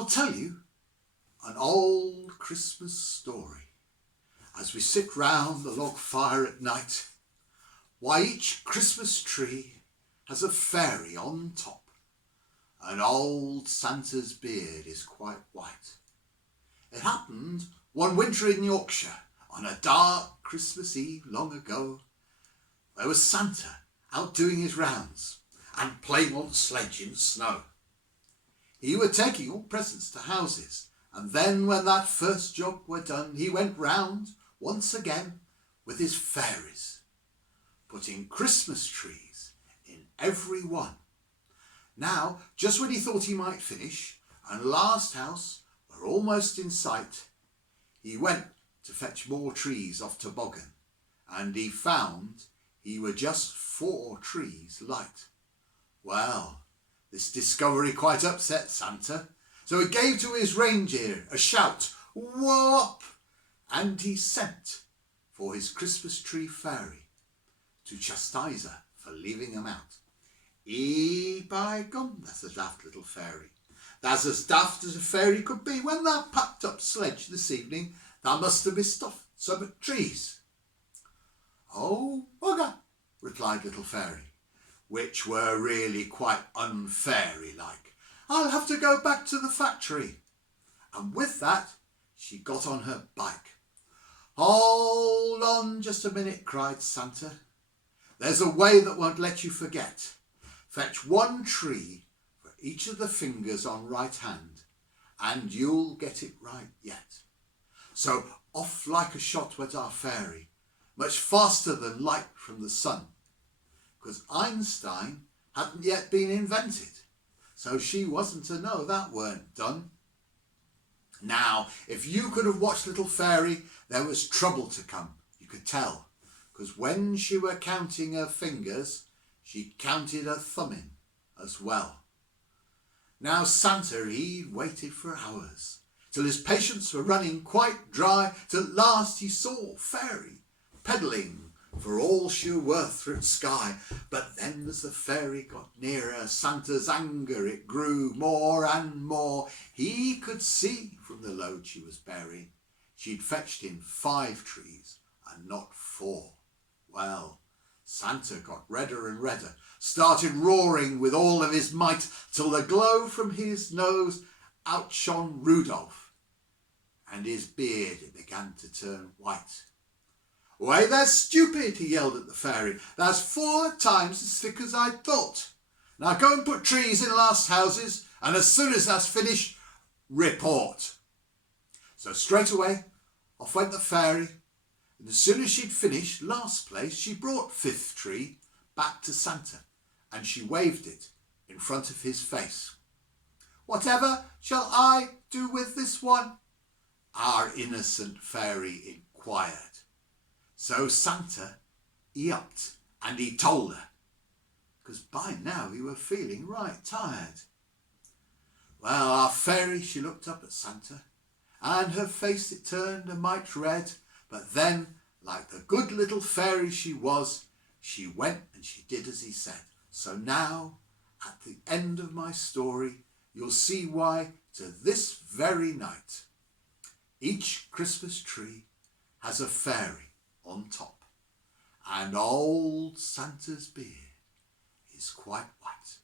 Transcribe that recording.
I'll tell you an old Christmas story as we sit round the log fire at night. Why, each Christmas tree has a fairy on top, and old Santa's beard is quite white. It happened one winter in Yorkshire on a dark Christmas Eve long ago. There was Santa out doing his rounds and playing on sledge in snow. He were taking all presents to houses, and then when that first job were done, he went round once again with his fairies, putting Christmas trees in every one. Now, just when he thought he might finish, and last house were almost in sight, he went to fetch more trees off Toboggan, and he found he were just 4 trees light. Well, this discovery quite upset Santa, so he gave to his reindeer a shout, "Whoop!" and he sent for his Christmas tree fairy to chastise her for leaving him out. By gum, that's a daft little fairy. That's as daft as a fairy could be. When thou packed up sledge this evening, thou must have missed off some trees. Oh, bugger, replied little fairy, which were really quite unfairy-like. I'll have to go back to the factory. And with that, she got on her bike. Hold on just a minute, cried Santa. There's a way that won't let you forget. Fetch 1 tree for each of the fingers on right hand, and you'll get it right yet. So off like a shot went our fairy, much faster than light from the sun, because Einstein hadn't yet been invented, so she wasn't to know that weren't done. Now, if you could have watched little fairy, there was trouble to come, you could tell, because when she were counting her fingers, she counted her thumb in as well. Now Santa, he'd waited for hours, till his patience were running quite dry, till at last he saw fairy pedalling for all she were worth through the sky. But then as the fairy got nearer, Santa's anger it grew more and more. He could see from the load she was bearing, she'd fetched in 5 trees and not 4. Well, Santa got redder and redder, started roaring with all of his might, till the glow from his nose outshone Rudolph, and his beard it began to turn white. Why, that's stupid, he yelled at the fairy. That's 4 times as thick as I thought. Now go and put trees in last houses, and as soon as that's finished, report. So straight away, off went the fairy, and as soon as she'd finished last place, she brought 5th tree back to Santa, and she waved it in front of his face. Whatever shall I do with this one? Our innocent fairy inquired. So Santa, he upped and he told her, because by now he were feeling right tired. Well, our fairy, she looked up at Santa, and her face it turned a mite red, but then, like the good little fairy she was, she went and she did as he said. So now, at the end of my story, you'll see why to this very night, each Christmas tree has a fairy on top, and old Santa's beard is quite white.